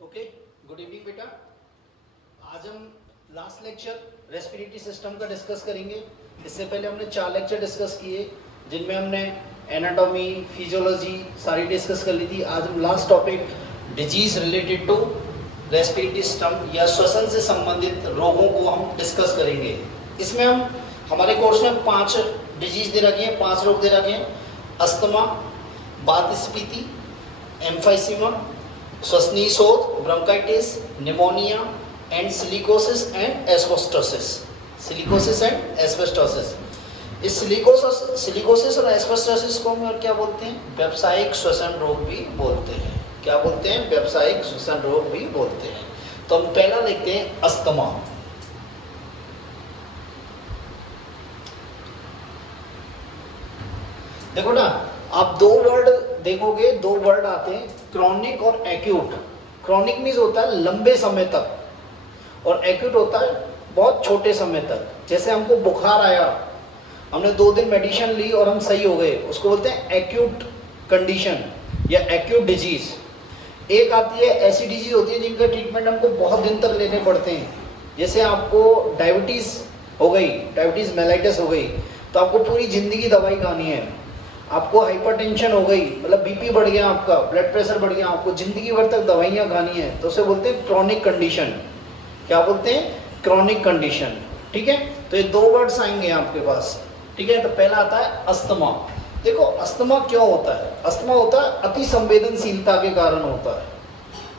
Okay, good evening बेटा। आज हम लास्ट लेक्चर रेस्पिरेटरी सिस्टम का डिस्कस करेंगे। इससे पहले हमने 4 लेक्चर डिस्कस किए जिनमें हमने एनाटॉमी, फिजियोलॉजी सारी डिस्कस कर ली थी। आज हम last topic disease related to respiratory system या श्वसन से संबंधित रोगों को हम डिस्कस करेंगे। इसमें हम हमारे कोर्स में 5 डिजीज दे रखे हैं, 5 रोग दे रखे हैं। अस्थमा, वातस्फीति, एम्फाइसीमा, श्वसनीय शोथ, bronchitis, pneumonia and silicosis and asbestosis. Silicosis and asbestosis. इस सिलिकोसिस और एस्बेस्टोसिस को हम और क्या बोलते हैं? व्यावसायिक श्वसन रोग भी बोलते हैं। क्या बोलते हैं? व्यावसायिक श्वसन रोग भी बोलते हैं। तो हम पहला देखते हैं अस्थमा। देखो ना, आप 2 वर्ड देखोगे, 2 वर्ड आते हैं, क्रॉनिक और एक्यूट। क्रॉनिक मीन्स होता है लंबे समय तक और एक्यूट होता है बहुत छोटे समय तक। जैसे हमको बुखार आया, हमने 2 दिन मेडिसिन ली और हम सही हो गए, उसको बोलते हैं एक्यूट कंडीशन या एक्यूट डिजीज। एक आती है ऐसी डिजीज होती है जिनका ट्रीटमेंट हमको बहुत दिन तक लेने पड़ते हैं। जैसे आपको डायबिटीज हो गई, डायबिटीज मेलाइटिस हो गई, तो आपको पूरी जिंदगी दवाई खानी है। आपको हाइपरटेंशन हो गई, मतलब बीपी बढ़ गया, आपका ब्लड प्रेशर बढ़ गया, आपको जिंदगी भर तक दवाइयाँ खानी है, तो उसे बोलते हैं क्रॉनिक कंडीशन। क्या बोलते हैं? Chronic condition. ठीक है, तो ये 2 वर्ड्स आएंगे आपके पास। ठीक है, तो पहला आता है अस्थमा। देखो, अस्थमा क्यों होता है? अस्थमा होता है अति संवेदनशीलता के कारण होता है।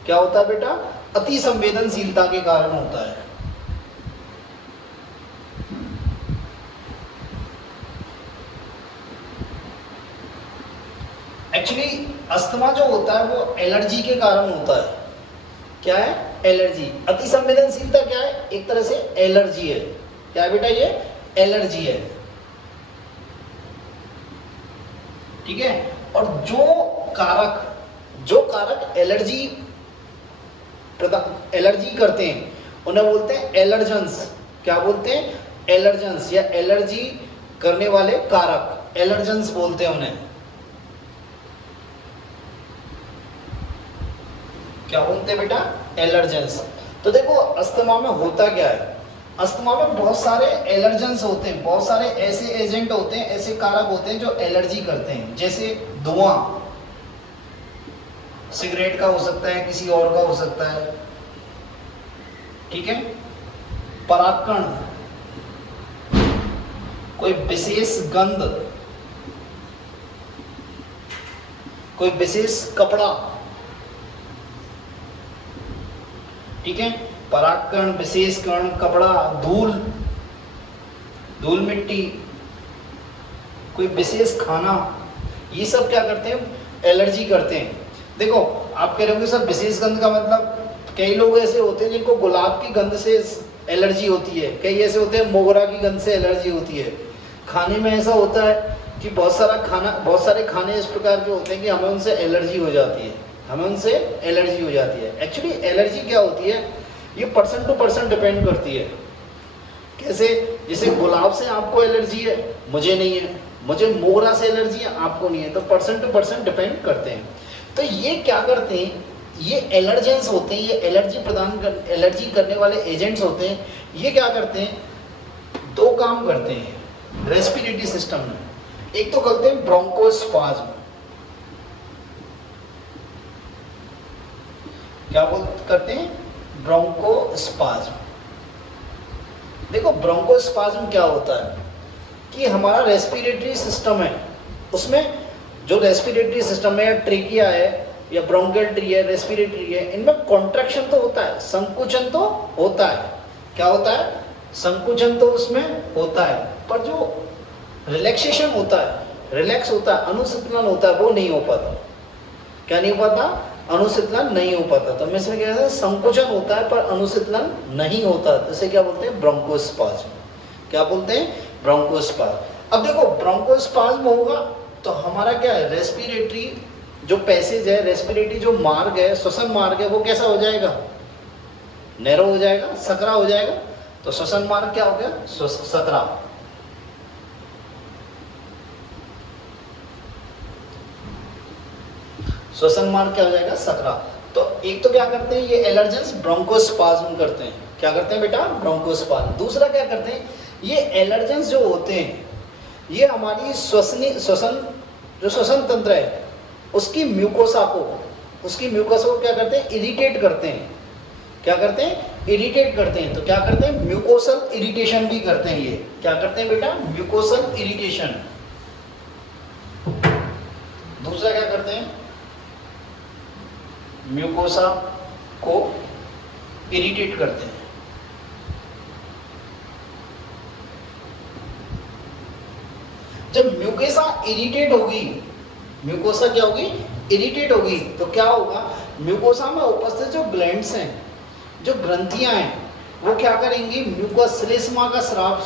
क्या होता है बेटा? अति संवेदनशीलता के कारण होता है। एक्चुअली अस्थमा जो होता है वो एलर्जी के कारण होता है। क्या है? एलर्जी। अति संवेदनशीलता क्या है? एक तरह से एलर्जी है। क्या है बेटा? ये एलर्जी है। ठीक है, और जो कारक एलर्जी करते हैं उन्हें बोलते हैं एलर्जेंस। क्या बोलते हैं? एलर्जेंस या एलर्जी करने वाले कारक, एलर्जेंस बोलते हैं उन्हें। क्या बोलते हैं बेटा? एलर्जेंस। तो देखो, अस्थमा में होता क्या है? अस्थमा में बहुत सारे एलर्जेंस होते हैं, बहुत सारे ऐसे एजेंट होते हैं, ऐसे कारक होते हैं जो एलर्जी करते हैं। जैसे धुआं, सिगरेट का हो सकता है, किसी और का हो सकता है। ठीक है, परागकण, कोई विशेष गंध, कोई विशेष कपड़ा। ठीक है, परागकण, विशेष कण, कपड़ा, धूल मिट्टी, कोई विशेष खाना, ये सब क्या करते हैं? एलर्जी करते हैं। देखो, आप कह रहे होंगे सर विशेष गंध का मतलब, कई लोग ऐसे होते हैं जिनको गुलाब की गंध से एलर्जी होती है, कई ऐसे होते हैं मोगरा की गंध से एलर्जी होती है। खाने में ऐसा होता है कि बहुत सारे खाने इस प्रकार के होते हैं कि हमें उनसे एलर्जी हो जाती है, एक्चुअली एलर्जी क्या होती है? ये पर्सन टू पर्सन डिपेंड करती है। कैसे? जैसे गुलाब से आपको एलर्जी है, मुझे नहीं है, मुझे मोगरा से एलर्जी है, आपको नहीं है, तो पर्सन टू पर्सन डिपेंड करते हैं। तो ये क्या करते हैं? ये एलर्जेंस होते हैं, ये एलर्जी करने वाले एजेंट्स होते हैं। ये क्या करते हैं? 2 काम करते हैं रेस्पिरेटरी सिस्टम में। एक तो करते हैं ब्रोंकोस्पाज्म। क्या करते हैं? ब्रोंकोस्पाज्म। देखो, ब्रोंकोस्पाज्म क्या होता है कि हमारा रेस्पिरेटरी सिस्टम है, उसमें जो रेस्पिरेटरी सिस्टम है, ट्रेकिया है या ब्रोंकियल ट्री है, रेस्पिरेटरी है, इनमें कॉन्ट्रैक्शन तो होता है, संकुचन तो होता है। क्या होता है? संकुचन तो उसमें होता है, पर जो रिलैक्सेशन होता है, रिलैक्स होता है, अनुशीतलन होता है, वो नहीं हो पाता। क्या नहीं हो पाता? अनुशीतलन नहीं हो पाता। तो इसमें क्या है? संकुचन होता है पर अनुशीतलन नहीं होता, तो इसे क्या बोलते हैं? ब्रोंकोस्पाज्म। क्या बोलते हैं? ब्रोंकोस्पाज्म। अब देखो, ब्रोंकोस्पाज्म होगा तो हमारा क्या है? रेस्पिरेटरी जो पैसेज है, रेस्पिरेटरी जो मार्ग है, श्वसन मार्ग है, वो कैसा हो जाएगा? नैरो हो जाएगा, सकरा हो जाएगा। तो श्वसन मार्ग क्या हो गया? सकरा। श्वसन मार्ग क्या हो जाएगा? सकरा। तो एक तो क्या करते हैं ये एलर्जेंस ब्रोंकोस्पाज्म करते हैं, क्या करते हैं बेटा, ब्रोंकोस्पाज्म। दूसरा क्या करते हैं, ये एलर्जेंस जो होते हैं ये हमारी श्वसन तंत्र है उसकी म्यूकोसा को क्या करते हैं, इरिटेट करते हैं। क्या करते हैं, इरिटेट करते हैं। तो क्या करते हैं, म्यूकोसल इरिटेशन भी करते हैं। ये क्या करते हैं बेटा, म्यूकोसल इरिटेशन। दूसरा क्या करते हैं, म्यूकोसा को इरिटेट करते हैं। जब म्यूकोसा इरिटेट होगी, म्यूकोसा क्या होगी, इरिटेट होगी, तो क्या होगा, म्यूकोसा में उपस्थित जो ग्लैंड्स हैं, जो ग्रंथियां हैं, वो क्या करेंगी, म्यूकोस श्लेष्मा का स्राव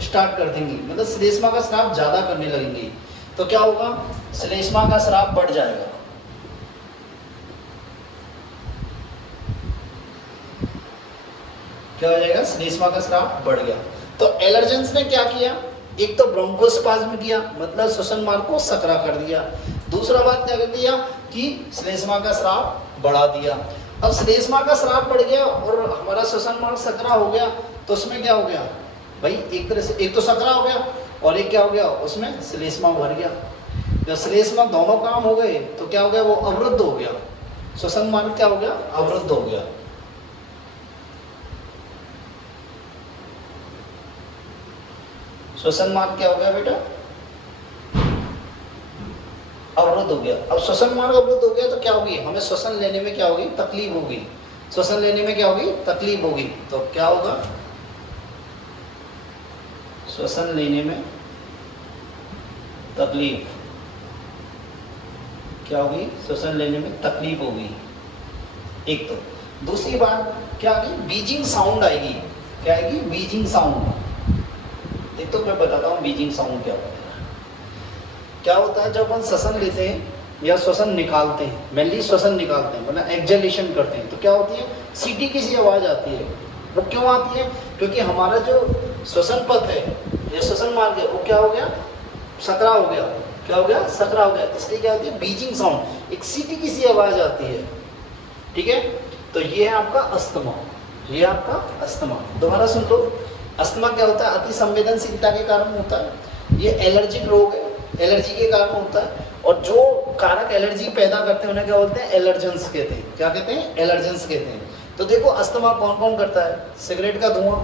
स्टार्ट कर देंगी, मतलब श्लेष्मा का स्राव ज्यादा करने लगेंगी। तो क्या होगा, श्लेष्मा का स्राव बढ़ जाएगा। क्या हो जाएगा, श्लेष्मा का स्राव बढ़ गया। तो एलर्जेंस ने क्या किया, एक तो ब्रोंकोस्पाज्म किया, मतलब श्वसन मार्ग को सकरा कर दिया। दूसरा बात क्या कर दिया कि श्लेष्मा का स्राव बढ़ा दिया। अब श्लेष्मा का स्राव बढ़ गया और हमारा श्वसन मार्ग सकरा हो गया, तो उसमें क्या हो गया भाई, एक तरह से एक तो सकरा हो गया और एक क्या हो गया, उसमें श्लेष्मा भर गया। जब श्लेष्मा दोनों काम हो गए तो क्या हो गया, वो अवरुद्ध हो गया, श्वसन मार्ग क्या हो गया, अवरुद्ध हो गया। श्वसन मार्ग क्या हो गया बेटा, अवरुद्ध हो गया। अब श्वसन मार्ग अवरुद्ध हो गया तो क्या होगी, हमें श्वसन लेने में क्या होगी, तकलीफ होगी। श्वसन लेने में क्या होगी, तकलीफ होगी। तो क्या होगा, श्वसन लेने में तकलीफ क्या होगी, श्वसन लेने में तकलीफ होगी एक तो। दूसरी बात क्या आएगी, बीजिंग साउंड आएगी। क्या आएगी, बीजिंग साउंड। एक तो मैं बताता हूँ बीजिंग साउंड क्या होता है। क्या होता है, जब हम श्वसन लेते हैं या श्वसन निकालते हैं, मेनली श्वसन निकालते हैं मतलब एक्सहेलेशन करते हैं, तो क्या होती है, सीटी की सी आवाज आती है। वो क्यों आती है, क्योंकि हमारा जो श्वसन पथ है या श्वसन मार्ग है वो क्या हो गया, सकरा हो गया। क्या हो गया, सकरा हो गया। इसलिए क्या होती है, बीजिंग साउंड, एक सीटी की सी आवाज आती है। ठीक है, तो ये है आपका अस्थमा, ये आपका अस्थमा। दोबारा सुन लो, अस्थमा क्या होता है, अति संवेदनशीलता के कारण होता है। ये एलर्जिक रोग है, एलर्जी के कारण होता है। और जो कारक एलर्जी पैदा करते हैं उन्हें क्या बोलते हैं, एलर्जेंस कहते हैं। क्या कहते हैं, एलर्जेंस कहते हैं। तो देखो अस्थमा कौन कौन करता है, सिगरेट का धुआं,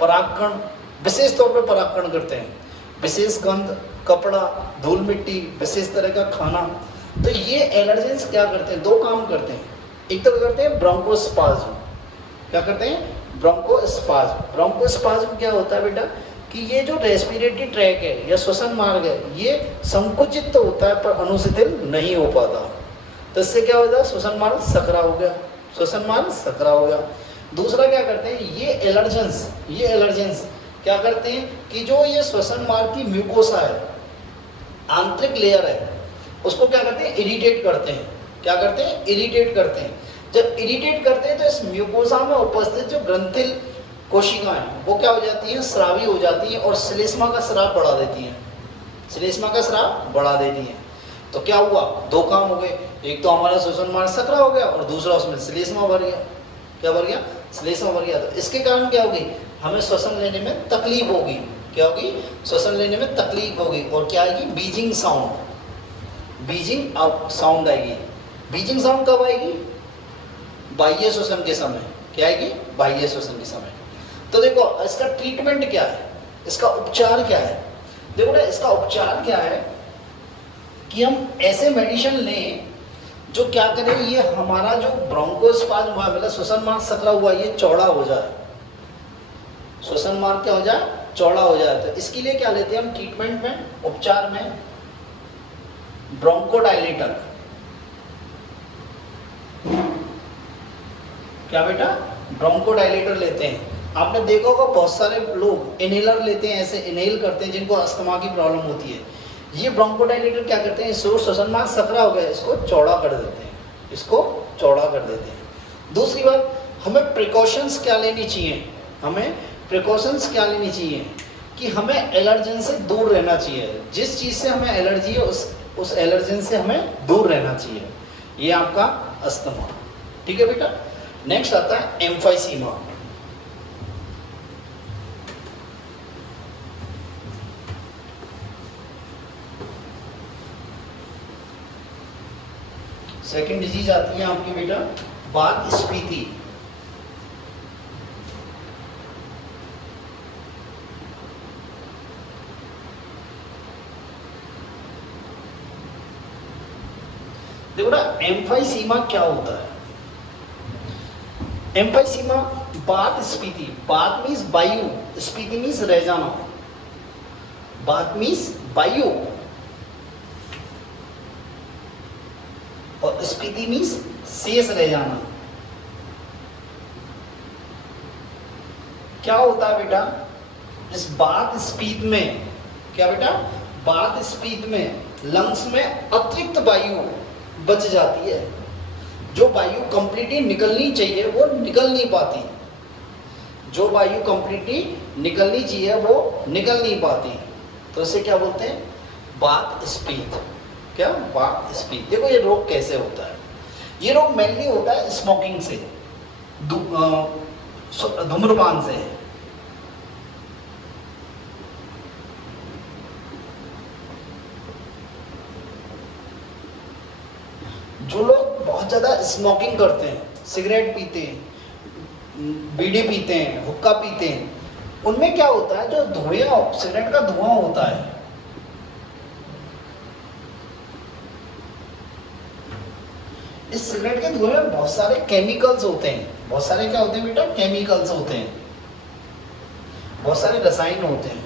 परागकण, विशेष तौर पर परागकण करते हैं, विशेष गंध, कपड़ा, धूल मिट्टी, विशेष तरह का खाना। तो ये एलर्जेंस क्या करते हैं, दो काम करते हैं। एक तो क्या करते हैं, ब्रोंकोस्पाज्म। क्या करते हैं, ब्रोंकोस्पाज्म। ब्रोंकोस्पाज्म क्या होता है बेटा, कि ये जो रेस्पिरेटरी ट्रैक है या श्वसन मार्ग है ये संकुचित तो होता है पर अनुशिथिल नहीं हो पाता। तो इससे क्या होता है, श्वसन मार्ग सकरा हो गया, श्वसन मार्ग सकरा हो गया। दूसरा क्या करते हैं, ये एलर्जेंस क्या करते हैं कि जो ये श्वसन मार्ग की म्यूकोसा है, आंतरिक लेयर है, उसको क्या करते हैं, इरिटेट करते हैं। क्या करते हैं, इरिटेट करते हैं। जब इरिटेट करते हैं तो इस म्यूकोसा में उपस्थित जो ग्रंथिल कोशिकाएं वो क्या हो जाती हैं, स्रावी हो जाती हैं और श्लेष्मा का स्राव बढ़ा देती हैं, श्लेष्मा का स्राव बढ़ा देती हैं। तो क्या हुआ, दो काम हो गए, एक तो हमारा श्वसन मार्ग सकरा हो गया और दूसरा उसमें श्लेष्मा भर गया। क्या भर गया, श्लेष्मा भर गया। तो इसके कारण क्या होगी, हमें श्वसन लेने में तकलीफ होगी। क्या होगी, श्वसन लेने में तकलीफ होगी। और क्या आएगी, बीजिंग साउंड, बीजिंग साउंड आएगी। बीजिंग साउंड कब आएगी, बाह्य श्वसन के समय। क्या आएगी, बाह्य श्वसन के समय। तो देखो इसका ट्रीटमेंट क्या है, इसका उपचार क्या है। देखो ना इसका उपचार क्या है कि हम ऐसे मेडिसिन लें जो क्या करें, ये हमारा जो ब्रोंकोस्पाज्म हुआ मतलब श्वसन मार्ग सकरा हुआ ये चौड़ा हो जाए, श्वसन मार्ग क्या हो जाए, चौड़ा हो जाए। तो इसके लिए क्या लेते हैं हम ट्रीटमेंट में, उपचार में, ब्रोंकोडायलेटर। क्या बेटा, ब्रोंकोडायलेटर लेते हैं। आपने देखा होगा बहुत सारे लोग इनहेलर लेते हैं, ऐसे इनहेल करते हैं जिनको अस्थमा की प्रॉब्लम होती है। ये ब्रोंकोडायलेटर क्या करते हैं, इसको श्वसन मार्ग सकरा हो गया, इसको चौड़ा कर देते हैं, इसको चौड़ा कर देते हैं। दूसरी बात, हमें प्रिकॉशंस क्या लेनी चाहिए, हमें प्रिकॉशंस क्या लेनी चाहिए कि हमें एलर्जन से दूर रहना चाहिए। जिस चीज़ से हमें एलर्जी है उस एलर्जन से हमें दूर रहना चाहिए। ये आपका अस्थमा। ठीक है बेटा। नेक्स्ट आता है एम्फाइसीमा। सेकेंड डिजीज आती है आपकी बेटा वात स्फीति। देखो ना एम्फाइसीमा क्या होता है। एम्फाइसीमा वात स्फीति, वात मीन्स वायु, स्फीति मीन्स रह जाना। वात मीन्स वायु और स्फीति मीन्स शेष रह जाना। क्या होता है बेटा इस वात स्फीति में, क्या बेटा वात स्फीति में लंग्स में अतिरिक्त वायु बच जाती है। जो वायु कंप्लीटली निकलनी चाहिए वो निकल नहीं पाती, जो वायु कंप्लीटली निकलनी चाहिए वो निकल नहीं पाती, तो इसे क्या बोलते हैं वात स्फीति। क्या वात स्फीति। देखो ये रोग कैसे होता है, ये रोग मेनली होता है स्मोकिंग से, धूम्रपान से। जो लोग बहुत ज्यादा स्मोकिंग करते हैं, सिगरेट पीते हैं, बीड़ी पीते हैं, हुक्का पीते हैं, उनमें क्या होता है जो धुआं, सिगरेट का धुआं होता है, इस सिगरेट के धुएं में बहुत सारे केमिकल्स होते हैं। बहुत सारे क्या होते हैं बेटा केमिकल्स होते हैं, बहुत सारे रसायन होते हैं,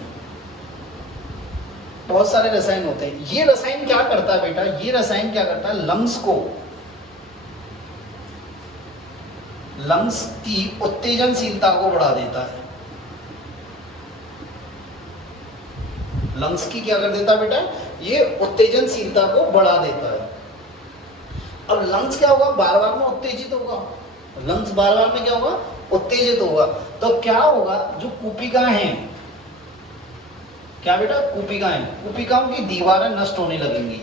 बहुत सारे रसायन होते हैं। ये रसायन क्या करता है बेटा, ये रसायन क्या करता है लंग्स को, लंग्स की उत्तेजनशीलता को बढ़ा देता है। लंग्स की क्या कर देता है बेटा, ये उत्तेजनशीलता को बढ़ा देता है। अब लंग्स क्या होगा, बार बार में उत्तेजित होगा, लंग्स बार बार में क्या होगा उत्तेजित होगा, तो क्या होगा जो कूपिकाएं हैं, क्या बेटा कूपिकाएं, कूपिकाओं की दीवारें नष्ट होने लगेंगी।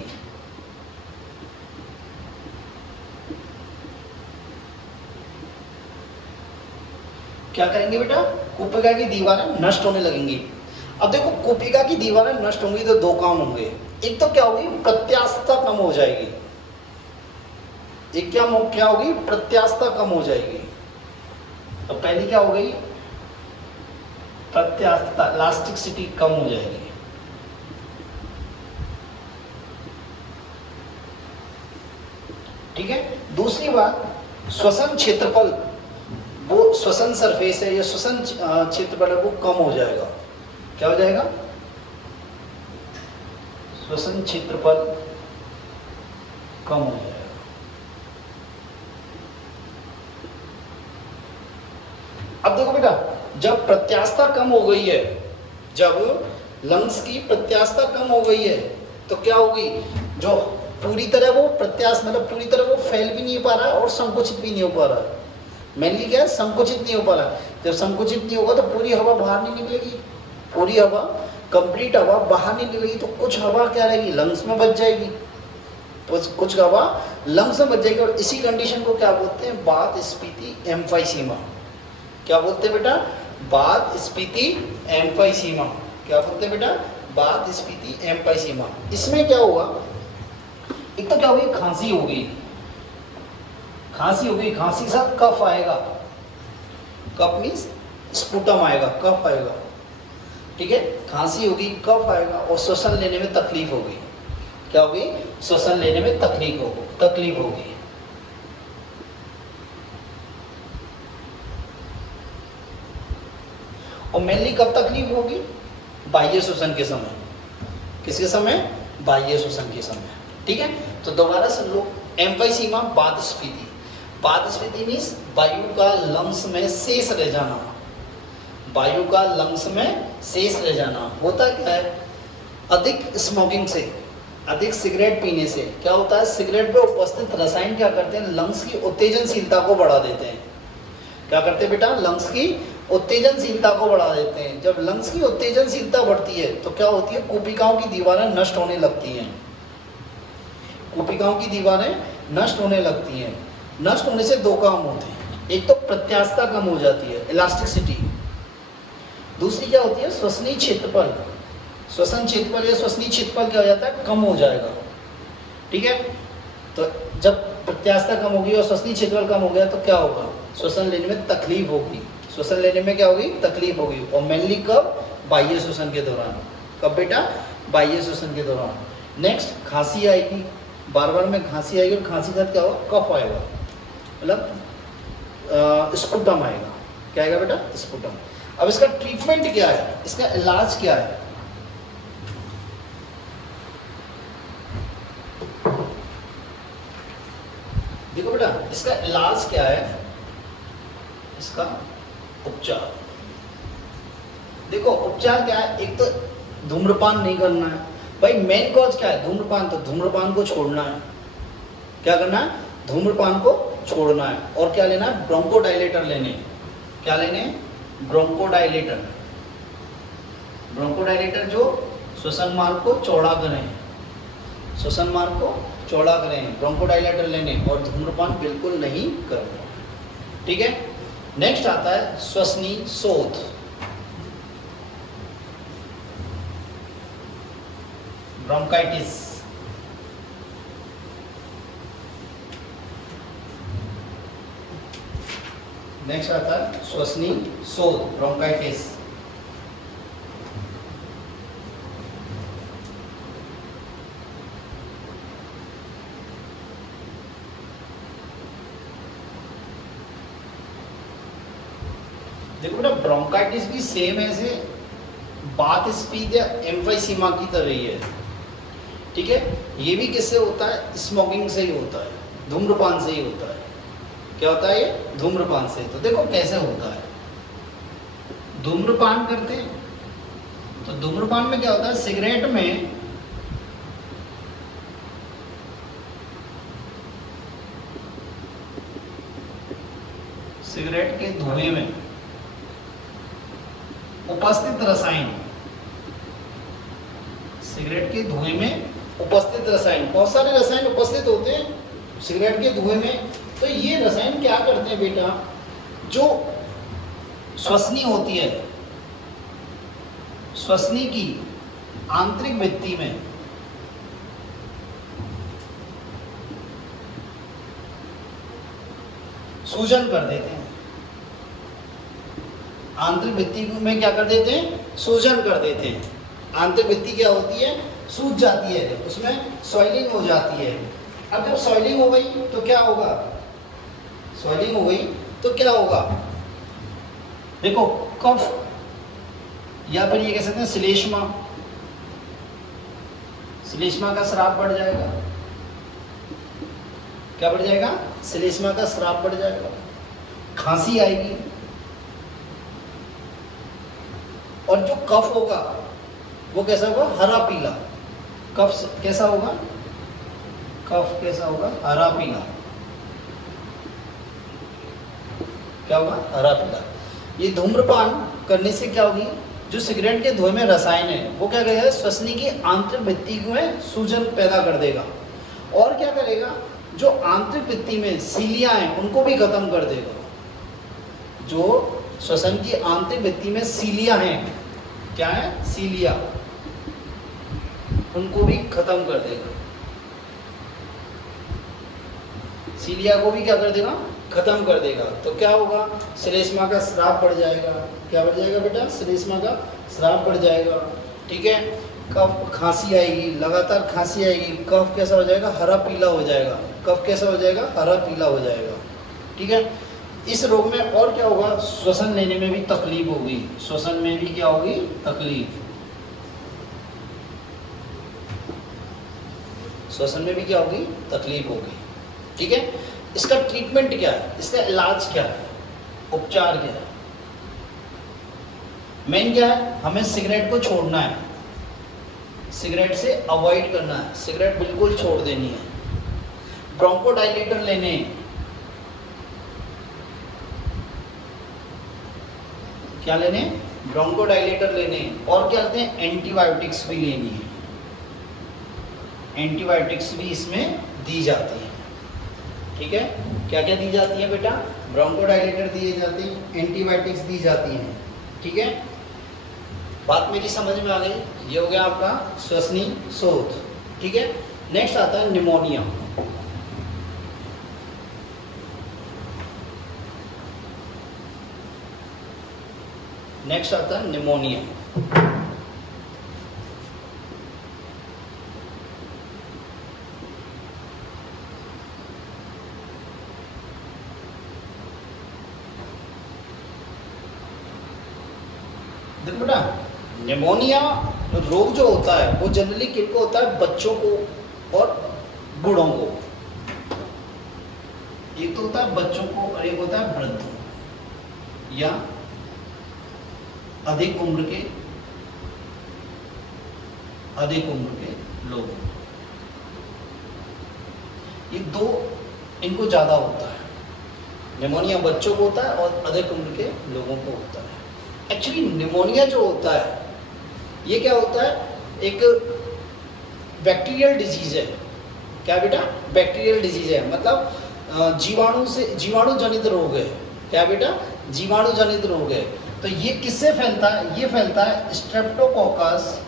क्या करेंगे बेटा, कूपिका की दीवारें नष्ट होने लगेंगी। अब देखो कूपिका की दीवारें नष्ट होंगी तो दो काम होंगे, एक तो क्या होगी प्रत्यास्थता कम हो जाएगी, एक क्या होगी प्रत्यास्थता कम हो जाएगी। तो पहली क्या हो गई प्रत्यास्थता, इलास्टिसिटी कम हो जाएगी। ठीक है। दूसरी बात श्वसन क्षेत्रफल, वो श्वसन सरफेस है या श्वसन क्षेत्रफल है वो कम हो जाएगा। क्या हो जाएगा, श्वसन क्षेत्रफल कम हो जाएगा। अब देखो बेटा जब प्रत्यास्थता कम हो गई है, जब लंग्स की प्रत्यास्थता कम हो गई है तो क्या होगी, जो पूरी तरह वो प्रत्यास्थ मतलब पूरी तरह वो फैल भी नहीं पा रहा है और संकुचित भी नहीं हो पा रहा है। मेनली क्या है संकुचित नहीं हो पा रहा है। जब संकुचित नहीं होगा तो पूरी हवा बाहर नहीं निकलेगी, पूरी हवा कंप्लीट हवा बाहर नहीं निकलेगी, तो कुछ हवा क्या रहेगी लंग्स में बच जाएगी, कुछ हवा लंग्स में बच जाएगी। और इसी कंडीशन को क्या बोलते हैं वात स्फीति एम्फाइसीमा। क्या बोलते हैं बेटा वात स्फीति एम्फाइसीमा। क्या बोलते हैं बेटा वात स्फीति एम्फाइसीमा। इसमें क्या हुआ, एक तो क्या होगी खांसी होगी, खांसी होगी, खांसी के साथ कफ आएगा, कफ मीन्स स्पुटम आएगा, कफ आएगा। ठीक है, खांसी होगी, कफ आएगा और श्वसन लेने में तकलीफ होगी। क्या होगी, श्वसन लेने में तकलीफ होगी। और मेनली कब तकलीफ होगी, बाह्य श्वसन के समय। किसके समय, बाह्य श्वसन के समय। ठीक है, तो दोबारा सुन लो, एम्फाइसीमा वात स्फीति। वात स्फीति मीन्स वायु का लंग्स में शेष रह जाना, वायु का लंग्स में शेष रह जाना। होता क्या है, अधिक स्मोकिंग से, अधिक सिगरेट पीने से क्या होता है, सिगरेट में उपस्थित रसायन क्या करते हैं, लंग्स की उत्तेजनशीलता को बढ़ा देते हैं। क्या करते हैं बेटा, लंग्स की उत्तेजनशीलता को बढ़ा देते हैं। जब लंग्स की उत्तेजनशीलता बढ़ती है तो क्या होती है, कूपिकाओं की दीवारें नष्ट होने लगती हैं, कूपिकाओं की दीवारें नष्ट होने लगती हैं। नष्ट होने से दो काम होते हैं, एक तो प्रत्यास्थता कम हो जाती है, इलास्टिसिटी, दूसरी क्या होती है, श्वसनीय क्षेत्रफल। श्वसन क्षेत्रफल या श्वसनीय क्षेत्रफल क्या हो जाता है, कम हो जाएगा। ठीक है, तो जब प्रत्यास्थता कम होगी और श्वसनीय क्षेत्रफल कम हो गया तो क्या होगा, श्वसन लेने में तकलीफ होगी। श्वसन लेने में क्या होगी, तकलीफ होगी। और मेनली कब, बाह्य श्वसन के दौरान। कब बेटा, बाह्य श्वसन के दौरान। नेक्स्ट, खांसी आएगी, बार बार में खांसी आएगी, और खांसी के साथ क्या होगा, कफ आएगा, मतलब स्पुटम आएगा। क्या आएगा बेटा, स्पुटम। अब इसका ट्रीटमेंट क्या है, इसका इलाज क्या है? देखो बेटा, इसका इलाज क्या है, इसका उपचार। देखो उपचार क्या है, एक तो धूम्रपान नहीं करना है भाई। मेन कॉज क्या है, धूम्रपान, तो धूम्रपान को छोड़ना है। क्या करना है, धूम्रपान को छोड़ना है। और क्या लेना है, ब्रोंकोडायलेटर लेने। क्या लेने, ब्रोंकोडायलेटर। ब्रोंकोडायलेटर जो श्वसन मार्ग को चौड़ा करें, श्वसन मार्ग को चौड़ा करें, ब्रोंकोडायलेटर लेने, और धूम्रपान बिल्कुल नहीं करना। ठीक है, नेक्स्ट आता है श्वसनीय शोथ। ब्रोंकाइटिस। नेक्स्ट आता है श्वसनीय शोथ, ब्रोंकाइटिस। देखो बेटा, ब्रोंकाइटिस भी सेम ऐसे बात स्पीड या एम्फाइसीमा की तरह ही है। ठीक है, ये भी किससे होता है, स्मोकिंग से ही होता है, धूम्रपान से ही होता है। क्या होता है ये, धूम्रपान से। तो देखो कैसे होता है, धूम्रपान करते हैं तो धूम्रपान में क्या होता है, सिगरेट में सिगरेट के धुएं में उपस्थित रसायन, सिगरेट के धुएं में उपस्थित रसायन, बहुत सारे रसायन उपस्थित होते हैं सिगरेट के धुएं में। तो ये रसायन क्या करते हैं बेटा, जो श्वसनी होती है, श्वसनी की आंतरिक भित्ति में सूजन कर देते हैं। आंतरिक भित्ति में क्या कर देते हैं, सूजन कर देते हैं। आंतरिक भित्ति क्या होती है, सूज जाती है, उसमें सॉइलिंग हो जाती है। अब जब सॉइलिंग हो गई तो क्या होगा, सॉइलिंग हो गई तो क्या होगा, देखो कफ, या फिर ये कह सकते हैं श्लेष्मा, श्लेष्मा का स्राव बढ़ जाएगा। क्या बढ़ जाएगा, श्लेष्मा का स्राव बढ़ जाएगा। खांसी आएगी, और जो कफ होगा वो कैसा होगा, हरा पीला। कफ कैसा होगा, कफ कैसा होगा, हरा पीला। क्या होगा, हरा पीला। ये धूम्रपान करने से क्या होगी, जो सिगरेट के धुएं में रसायन है वो क्या करेगा, श्वसनी की आंतरिक भित्ति में सूजन पैदा कर देगा। और क्या करेगा, जो आंतरिक भित्ति में सीलियां हैं उनको भी खत्म कर देगा। जो श्वसन की आंतरिक भित्ति में सीलियां हैं, क्या है, सीलिया, उनको भी खत्म कर देगा। सीलिया को भी क्या कर देगा, खत्म कर देगा। तो क्या होगा, श्लेष्मा का स्राव बढ़ जाएगा। क्या बढ़ जाएगा बेटा, श्लेष्मा का स्राव बढ़ जाएगा। ठीक है, कफ, खांसी आएगी, लगातार खांसी आएगी, कफ कैसा हो जाएगा, हरा पीला हो जाएगा। कफ कैसा हो जाएगा, हरा पीला हो जाएगा। ठीक है, इस रोग में और क्या होगा, श्वसन लेने में भी तकलीफ होगी। श्वसन में भी क्या होगी, तकलीफ। श्वसन में भी क्या होगी, तकलीफ होगी। ठीक है, इसका ट्रीटमेंट क्या है, इसका इलाज क्या है, उपचार क्या है? मेन क्या है, हमें सिगरेट को छोड़ना है, सिगरेट से अवॉइड करना है, सिगरेट बिल्कुल छोड़ देनी है। ब्रोंकोडायलेटर लेने हैं। क्या लेने, ब्रोंकोडायलेटर लेने हैं। और क्या लेते हैं, एंटीबायोटिक्स भी लेनी है। एंटीबायोटिक्स भी इसमें दी जाती है। ठीक है, क्या क्या क्या दी जाती है बेटा? ब्रोंकोडायलेटर दिए जाते हैं, एंटीबायोटिक्स दी जाती हैं। ठीक है, बात मेरी समझ में आ गई? ये हो गया आपका श्वसनी शोथ। ठीक है, नेक्स्ट आता है निमोनिया। नेक्स्ट आता है निमोनिया। देखो बेटा, निमोनिया रोग जो होता है वो जनरली किनको होता है? बच्चों को और बूढ़ों को। एक तो होता है बच्चों को और एक होता है वृद्ध या अधिक उम्र के लोग। ये दो इनको ज्यादा होता है। निमोनिया बच्चों को होता है और अधिक उम्र के लोगों को होता है। एक्चुअली निमोनिया जो होता है ये क्या होता है? एक बैक्टीरियल डिजीज है। क्या बेटा? बैक्टीरियल डिजीज है, मतलब जीवाणु जनित रोग है। क्या बेटा? जीवाणु जनित रोग है। तो ये किससे फैलता है? ये फैलता है स्ट्रेप्टोकोकस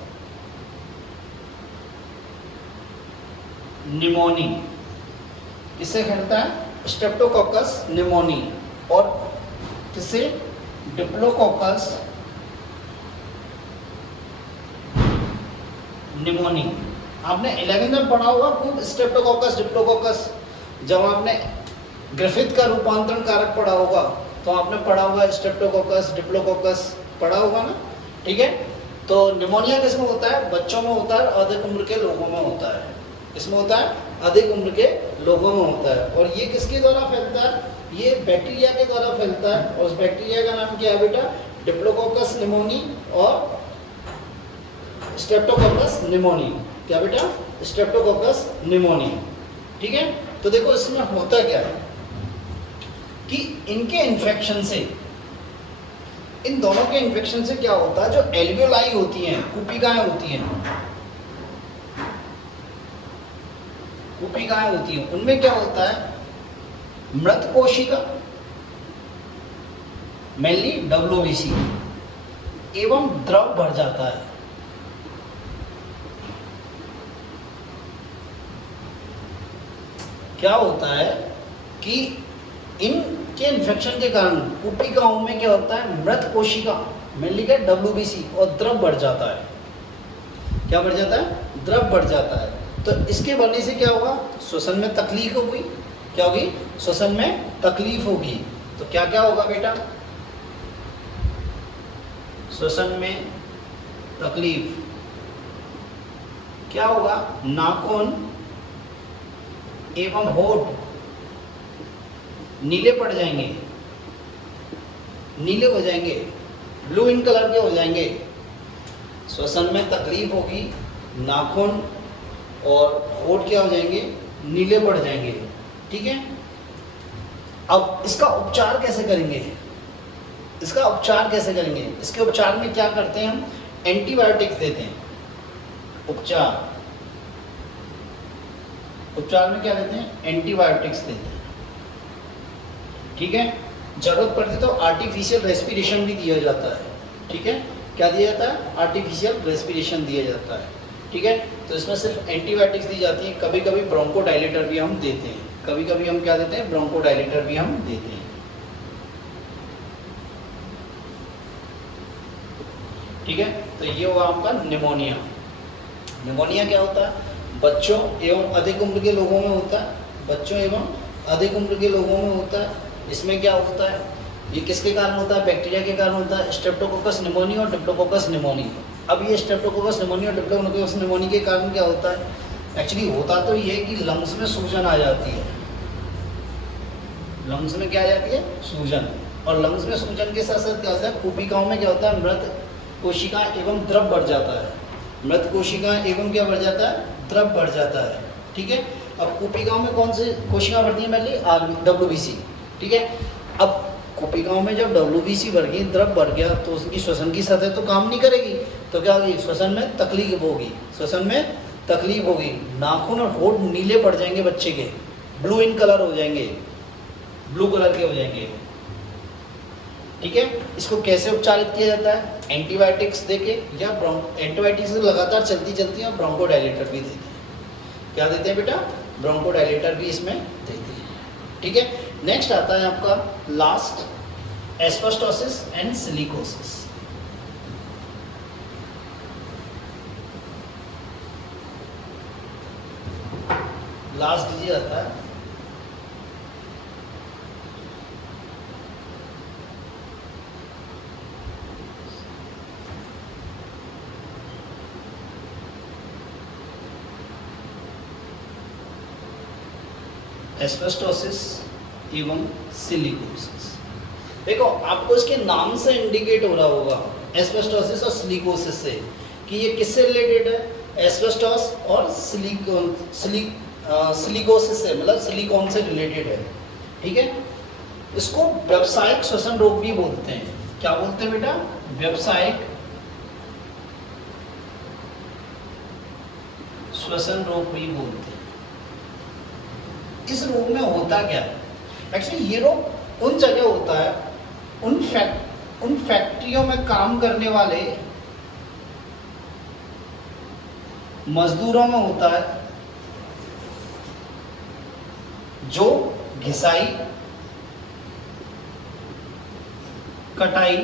निमोनी। किससे फैलता है? Streptococcus pneumoniae. और किससे? Diplococcus pneumoniae. आपने 11th में पढ़ा होगा खूब स्ट्रेप्टोकोकस डिप्लोकोकस। जब आपने ग्रिफिथ का रूपांतरण कारक पढ़ा होगा तो आपने पढ़ा होगा स्ट्रेप्टोकोकस डिप्लोकोकस, पढ़ा होगा ना? ठीक है, तो निमोनिया किसमें होता है? बच्चों में होता है, अधिक उम्र के लोगों में होता है। किसमें होता है? अधिक उम्र के लोगों में होता है। और ये किसके द्वारा फैलता है? ये बैक्टीरिया के द्वारा फैलता है। और उस बैक्टीरिया का नाम क्या है बेटा? डिप्लोकोकस निमोनी और स्ट्रेप्टोकोकस निमोनी। क्या बेटा? Streptococcus pneumoniae. ठीक है, तो देखो इसमें होता क्या है कि इनके इन्फेक्शन से, इन दोनों के इन्फेक्शन से क्या होता है? जो एल्वियोलाई होती हैं, कुपिकाएं होती हैं, उनमें क्या होता है? मृत कोशिका, मेनली WBC, एवं द्रव भर जाता है। क्या होता है कि इनके इन्फेक्शन के कारण कुपिकाओं में क्या होता है? मृत कोशिका, मेनली क्या? WBC, और द्रव बढ़ जाता है। क्या बढ़ जाता है? द्रव बढ़ जाता है। तो इसके बढ़ने से क्या होगा? श्वसन में तकलीफ होगी। क्या होगी? श्वसन में तकलीफ होगी। तो क्या क्या होगा बेटा? श्वसन में तकलीफ क्या होगा? नाखून एवं होठ नीले पड़ जाएंगे, नीले हो जाएंगे, ब्लू इन कलर के हो जाएंगे। श्वसन में तकलीफ होगी, नाखून और होठ क्या हो जाएंगे? नीले पड़ जाएंगे। ठीक है, अब इसका उपचार कैसे करेंगे? इसके उपचार में क्या करते हैं हम? एंटीबायोटिक्स देते हैं। उपचार में क्या देते हैं? एंटीबायोटिक्स देते हैं। ठीक है, जरूरत पड़ती तो आर्टिफिशियल रेस्पिरेशन भी दिया जाता है। ठीक है, क्या दिया जाता है? आर्टिफिशियल रेस्पिरेशन दिया जाता है। ठीक है, तो इसमें सिर्फ एंटीबायोटिक्स दी जाती है। कभी कभी ब्रोंकोडायलेटर भी हम देते हैं। कभी कभी हम क्या देते हैं? ब्रोंकोडायलेटर भी हम देते हैं। ठीक है, तो ये हुआ आपका निमोनिया। निमोनिया क्या होता है? बच्चों एवं अधिक उम्र के लोगों में होता है। इसमें क्या होता है? ये किसके कारण होता है? बैक्टीरिया के कारण होता है। स्ट्रेप्टोकोकस निमोनी और डिप्लोकोकस निमोनी। अब ये स्ट्रेप्टोकोकस निमोनी और डिप्लोकोकस निमोनी के कारण क्या होता है? एक्चुअली होता तो ये कि लंग्स में सूजन आ जाती है। लंग्स में क्या आ जाती है? सूजन। और लंग्स में सूजन के साथ साथ क्या होता है? कुपिकाओं में क्या होता है? मृत कोशिका एवं द्रव बढ़ जाता है। मृत कोशिका एवं क्या बढ़ जाता है? द्रव बढ़ जाता है। ठीक है, अब कुपिकाओं में कौन सी कोशिका बढ़ती है? पहले WBC। ठीक है, अब कुपिकाओं में जब WBC बढ़ गई, द्रव बढ़ गया, तो उसकी श्वसन की सतह तो काम नहीं करेगी। तो क्या होगी? श्वसन में तकलीफ होगी। नाखून और होठ नीले पड़ जाएंगे बच्चे के, ब्लू इन कलर हो जाएंगे। ब्लू कलर के हो जाएंगे। ठीक है, इसको कैसे उपचारित किया जाता है? एंटीबायोटिक्स देके या एंटीबायोटिक्स लगातार चलती चलती है और ब्रोंकोडायलेटर भी देते हैं। क्या देते हैं बेटा? ब्रोंकोडायलेटर भी इसमें देते हैं। ठीक है, नेक्स्ट आता है आपका last, asbestosis and silicosis. Last disease आता है एस्बेस्टोसिस एवं सिलिकोसिस। देखो आपको इसके नाम से इंडिकेट हो रहा होगा एस्बेस्टोसिस और सिलिकोसिस से कि ये किससे रिलेटेड है? एस्बेस्टोस और सिलिकोसिस से, मतलब सिलिकॉन से रिलेटेड है। ठीक है, इसको व्यावसायिक श्वसन रोग भी बोलते हैं। क्या बोलते हैं बेटा? व्यावसायिक श्वसन रोग भी बोलते हैं। इस रोग में होता क्या है? एक्चुअली ये रोग उन जगह होता है, उन फैक्ट्रियों में काम करने वाले मजदूरों में होता है जो घिसाई, कटाई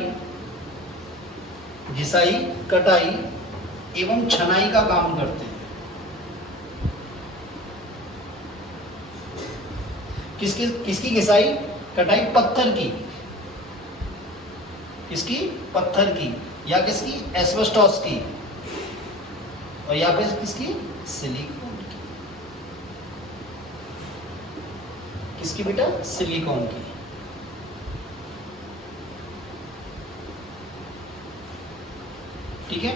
एवं छनाई का काम करते हैं। किसकी घिसाई कटाई? पत्थर की। किसकी? पत्थर की। या किसकी? एस्बेस्टोस की। और या फिर किसकी? सिलिकॉन की। किसकी बेटा? सिलिकॉन की। ठीक है,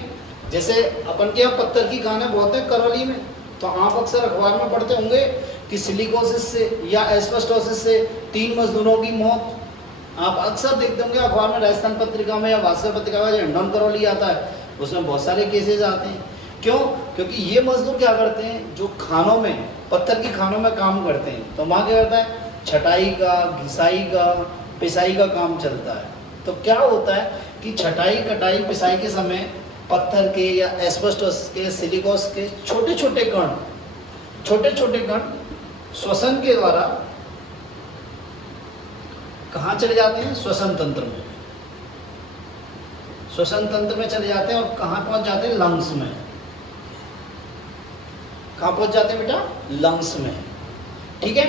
जैसे अपन के यहाँ पत्थर की खाने बहुत है करौली में, तो आप अक्सर अखबार में पढ़ते होंगे कि सिलिकोसिस से या एस्बेस्टोसिस से 3 मजदूरों की मौत। आप अक्सर देखते होंगे अखबार में, राजस्थान पत्रिका में या भास्कर पत्रिका में जो हिंडौन करौली आता है उसमें बहुत सारे केसेस आते हैं। क्यों? क्योंकि ये मजदूर क्या करते हैं, जो खानों में, पत्थर की खानों में काम करते हैं, तो वहाँ क्या करता है? छटाई का, घिसाई का, पिसाई का काम चलता है। तो क्या होता है कि छटाई, कटाई, पिसाई के समय पत्थर के या एस्बेस्टोस के, सिलिकोस के छोटे छोटे कण श्वसन के द्वारा कहाँ चले जाते हैं? श्वसन तंत्र में। श्वसन तंत्र में चले जाते हैं और कहाँ पहुंच जाते हैं? लंग्स में। कहाँ पहुंच जाते हैं बेटा? लंग्स में। ठीक है,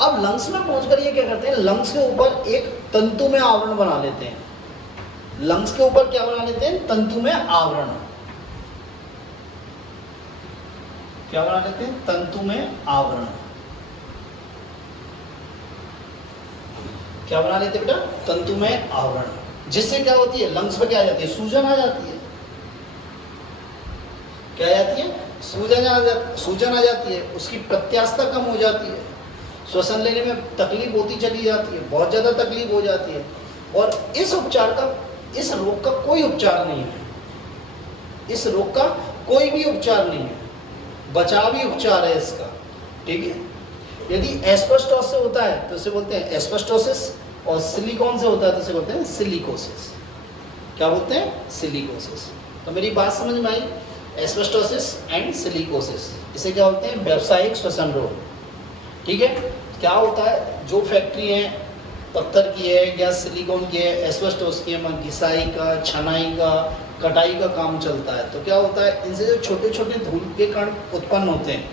अब लंग्स में पहुंचकर ये क्या करते हैं? लंग्स के ऊपर एक तंतु में आवरण बना लेते हैं। लंग्स के ऊपर क्या बना लेते हैं? तंतु में आवरण। क्या बना लेते हैं? तंतु में आवरण। क्या बना लेते हैं बेटा? तंतु में आवरण। जिससे क्या होती है? लंग्स में क्या आ जाती है? सूजन आ जाती है। क्या आ जाती है? सूजन आ जाती है। उसकी प्रत्यास्थता कम हो जाती है। श्वसन लेने में तकलीफ होती चली जाती है, बहुत ज़्यादा तकलीफ हो जाती है। और इस रोग का कोई उपचार नहीं है। इस रोग का कोई भी उपचार नहीं है, बचावी उपचार है इसका। ठीक है, यदि एस्बेस्टोस से होता है तो इसे बोलते हैं एस्बेस्टोसिस, और सिलिकॉन से होता है तो इसे बोलते हैं सिलिकोसिस। क्या बोलते हैं? सिलिकोसिस। तो मेरी बात समझ में आई? एस्बेस्टोसिस एंड सिलिकोसिस, इसे क्या बोलते हैं? व्यावसायिक श्वसन रोग। ठीक है, क्या होता है? जो फैक्ट्री है पत्थर की है या सिलिकॉन की है, एस्बेस्टोस की है, घिसाई का, छनाई का, कटाई का काम चलता है, तो क्या होता है? इनसे जो छोटे छोटे धूल के कण उत्पन्न होते हैं,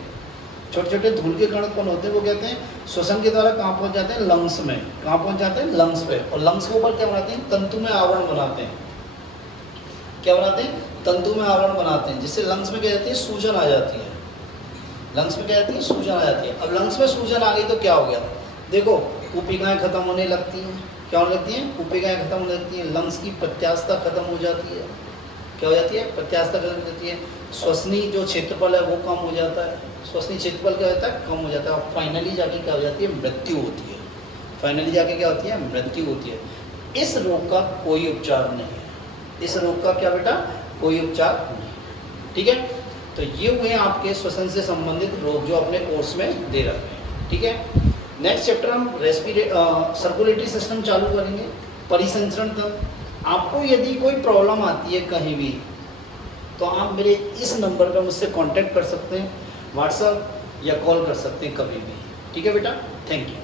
छोटे छोटे धूल के कण उत्पन्न होते हैं, वो कहते हैं श्वसन के द्वारा कहाँ पहुँच जाते हैं? लंग्स में। कहाँ पहुँच जाते हैं? लंग्स पे। और लंग्स के ऊपर क्या बनाते हैं? तंतु में आवरण बनाते हैं। क्या बनाते हैं? तंतु में आवरण बनाते हैं, जिससे लंग्स में क्या जाती है? सूजन आ जाती है। लंग्स में क्या जाती है? सूजन आ जाती है। अब लंग्स में सूजन आ गई तो क्या हो गया? देखो, कुपिकाएँ खत्म होने लगती हैं। क्या होने लगती हैं? कुपिकाएँ खत्म होने लगती हैं। लंग्स की प्रत्यास्थता खत्म हो जाती है। क्या हो जाती है? प्रत्यास्थता खत्म हो जाती है। श्वसनीय जो क्षेत्रफल है वो कम हो जाता है। श्वसनीय क्षेत्रफल क्या होता है? कम हो जाता है। और फाइनली जाके क्या हो जाती है? मृत्यु होती है। फाइनली जाके क्या होती है? मृत्यु होती है। इस रोग का कोई उपचार नहीं है। इस रोग का क्या बेटा? कोई उपचार नहीं। ठीक है, तो ये हुए आपके श्वसन से संबंधित रोग जो अपने कोर्स में दे रखे हैं। ठीक है, नेक्स्ट चैप्टर हम सर्कुलेटरी सिस्टम चालू करेंगे, परिसंचरण तंत्र। आपको यदि कोई प्रॉब्लम आती है कहीं भी, तो आप मेरे इस नंबर पर मुझसे कांटेक्ट कर सकते हैं, व्हाट्सएप या कॉल कर सकते हैं कभी भी। ठीक है बेटा, थैंक यू।